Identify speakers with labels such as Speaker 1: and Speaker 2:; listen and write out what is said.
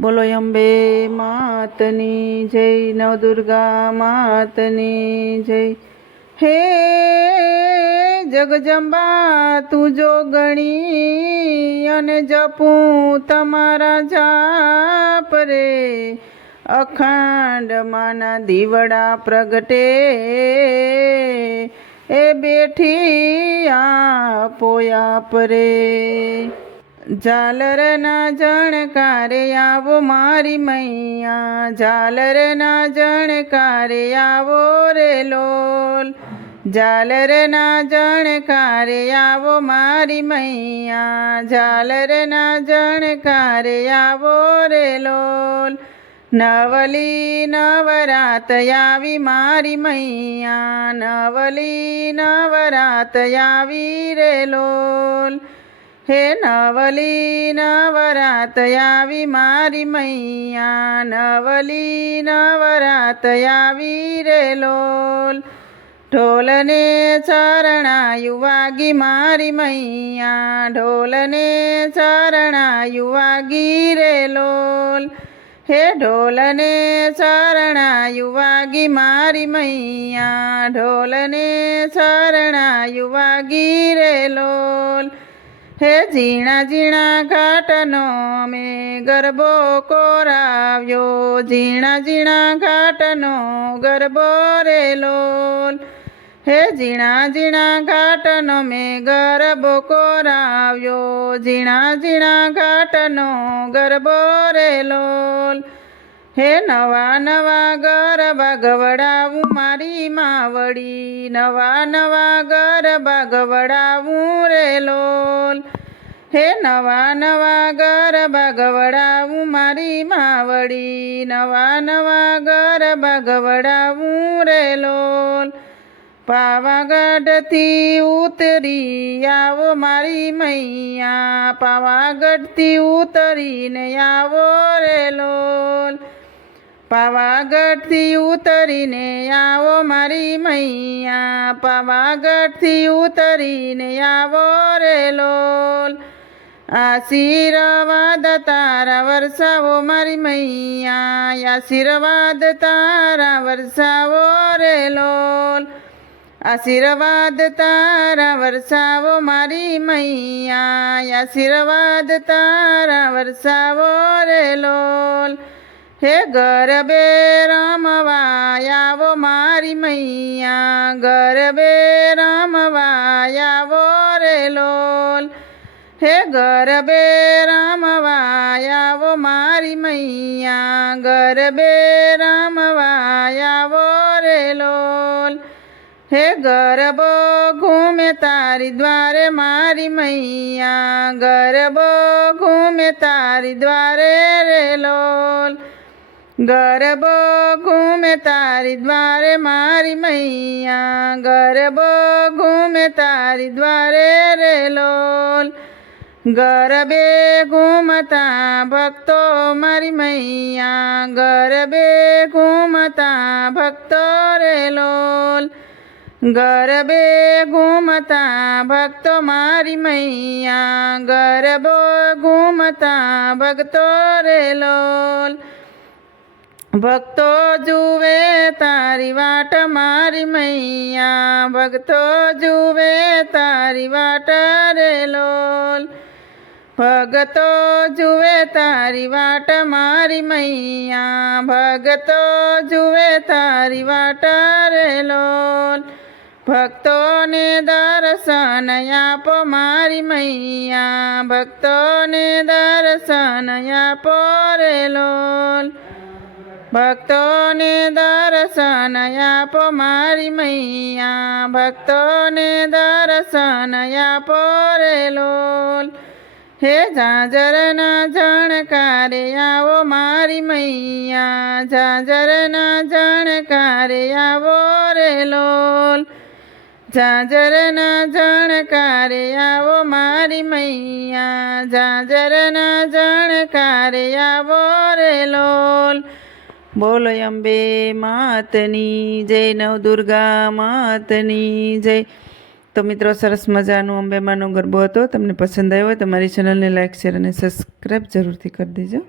Speaker 1: બોલો, અંબે માતની જય, નવદુર્ગા માતની જય. હે જગજંબા, તું જો ગણી અને જપું તમારા જાપ રે. અખંડ માના દીવડા પ્રગટે. એ બેઠી આ પોયા પરે ઝાલરના જણકારે આવો મારી મૈયા. ઝાલરના જણકારે આવો રે લોલ. ઝાલરના જણકારે આવો મારી મૈયા. ઝાલરના જણકારે આવો રે લોલ. નવલી નવરાત આવી મારી મૈયા. નવલી નવરાત આવી રે લોલ. હે નવલી નવરાત આવી મારી મૈયા, નવલી નવરાત આવી રે લોલ. ઢોલને ચરણાયુ વાગી મારી મૈયા, ઢોલને ચરણાયુ વાગી રે લોલ. હે ઢોલને ચરણાયુ વાગી મારી મૈયા, ઢોલને ચરણાયુ વાગી રે લોલ. હે ઝીણા ઝીણા ઘાટનો મેં ગરબો કોરાવ્યો. ઝીણા ઝીણા ઘાટનો ગરબો રે લોલ. હે ઝીણા ઝીણા ઘાટનો મેં ગરબો કોરાવ્યો. ઝીણા ઝીણા ઘાટનો ગરબો રે લોલ. હે નવા નવા ગરબા ગવડાવું મારી માવડી. નવા નવા ગરબા ગવડાવું રે લોલ. હે નવા નવા ગરબા ગવડાવું મારી માવડી. નવા નવા ગરબા ગવડાવું રે લોલ. પાવાગઢથી ઉતરી આવો મારી મૈયા. પાવાગઢથી ઉતરીને આવો રે પાવાગઢથી ઉતરીને આવો મારી મૈયા. પાવાગઢથી ઉતરીને આવો રે લોલ. આશીર્વાદ તારા વરસાવો મારી મૈયા. આશીર્વાદ તારા વરસાવો રે લોલ. આશીર્વાદ તારા વરસાવો મારી મૈયા. આશીર્વાદ તારા વરસાવો રે લોલ. હે ગરબે રમવાયાવો મારી મૈયા. ગરબે રમવાયાવો રે લોલ. હે ગરબે રમવાયાવો મારી મૈયા. ગરબે રમવાયાવો રે લોલ. હે ગરબો ઘૂમે તારી દ્વારે મારી મૈયા. ગરબો ઘૂમે તારી દ્વારે રે લોલ. ગરબો ઘૂમે તારી દ્વારે મારી મૈયા. ગરબો ઘૂમે તારી દ્વારે રે લોલ. ગરબે ઘૂમતા ભક્તો મારી મૈયા. ગરબે ઘૂમતા ભક્તો રે લોલ. ગરબે ઘૂમતા ભક્તો મારી મૈયા. ગરબો ઘૂમતા ભક્તો રે લોલ. ભક્તો જુએ તારી વાટ મારી મૈયા. ભક્તો જુએ તારી વાટ રે લોલ. ભગતો જુએ તારી વાટ મારી મૈયા. ભગતો જુએ તારી વાટ રે લોલ. ભક્તોને દર્શન આપો મારી મૈયા. ભક્તોને દર્શન આપો રે લોલ. ભક્તોને દર્શન આપો મારી મૈયા. ભક્તોને દર્શન આપો રે લોલ. હે ઝાંઝરના જાણકારે આવો મારી મૈયા. ઝાંઝરના જાણકારે આવો રે લોલ. ઝાંઝરના જાણકારે આવો મારી મૈયા. ઝાંઝરના જાણકારે આવો રે લોલ. બોલો અંબે માતની જય નવદુર્ગા માતની જય. તો મિત્રો, સરસ મજાનું અંબેમાનો ગરબો હતો. તમને પસંદ આવ્યો હોય તમારી મારી ચેનલને લાઈક, શેર અને સબસ્ક્રાઈબ જરૂરથી કરી દેજો.